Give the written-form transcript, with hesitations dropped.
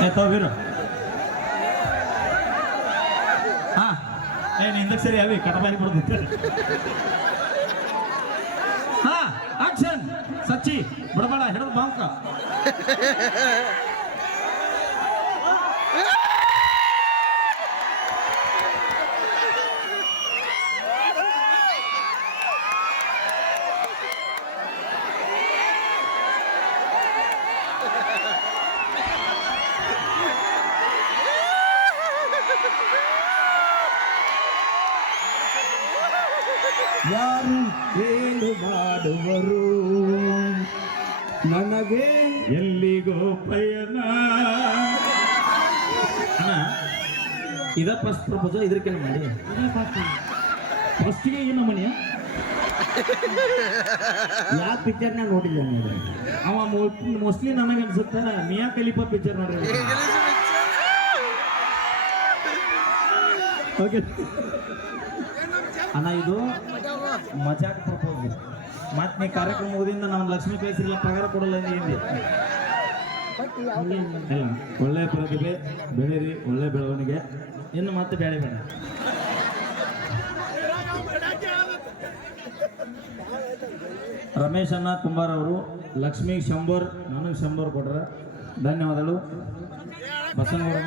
ಆಯ್ತಾವ ವೀರು ಹಾ ಏನು ಹಿಂದಕ್ಕೆ ಸರಿ ಅವಿ ಕಟಬಾರಿ ಬಿಡ್ದು ಹಾ ಆಕ್ಷನ್ ಸಚ್ಚಿ ಬಿಡಬೇಡ ಹಿಡಿದು ಬಾಂಕ ಯಾರು ಏನು ಮಾಡುವರು ನನಗೆ ಎಲ್ಲಿಗೋ ಪಯಣ ಅಣ್ಣ ಇದ ಫಸ್ಟ್ ಪ್ರಪೋಸ್ ಇದ್ರಕ್ಕೆ ಮಾಡಿ ಫಸ್ಟಿಗೆ ಏನು ಮನೆಯ ಯಾವ ಪಿಕ್ಚರ್ನಾಗ ನೋಡಿಲ್ಲ ನೋಡಿ ಅವ ಮೋಸ್ಟ್ಲಿ ನನಗೆ ಅನ್ಸುತ್ತೆ ಮಿಯಾ ಖಲೀಫಾ ಪಿಕ್ಚರ್ ನೋಡ್ರಿ ಓಕೆ ಅಣ್ಣ ಇದು ಮಜಾಕ್ ಪ್ರಪೋಸ್ ಮತ್ತೆ ನೀ ಕಾರ್ಯಕ್ರಮ ಮುಗಿದಿಂದ ನಾವು ಲಕ್ಷ್ಮೀ ಕಳಿಸಿಲ್ಲ ಪಗಾರ ಕೊಡಲ್ಲ ಹಿಂದೆ ಇಲ್ಲ ಒಳ್ಳೆ ಪ್ರತಿಭೆ ಬೆಳೀರಿ ಒಳ್ಳೆ ಬೆಳವಣಿಗೆ ಇನ್ನು ಮತ್ತೆ ಬೇಡ ಬೇಡ ರಮೇಶ್ ಅಣ್ಣ ಕುಂಬಾರ್ ಅವರು ಲಕ್ಷ್ಮೀ 100 ನನಗೆ 100 ಕೊಟ್ರ ಧನ್ಯವಾದಗಳು ಬಸವನಗೌಡ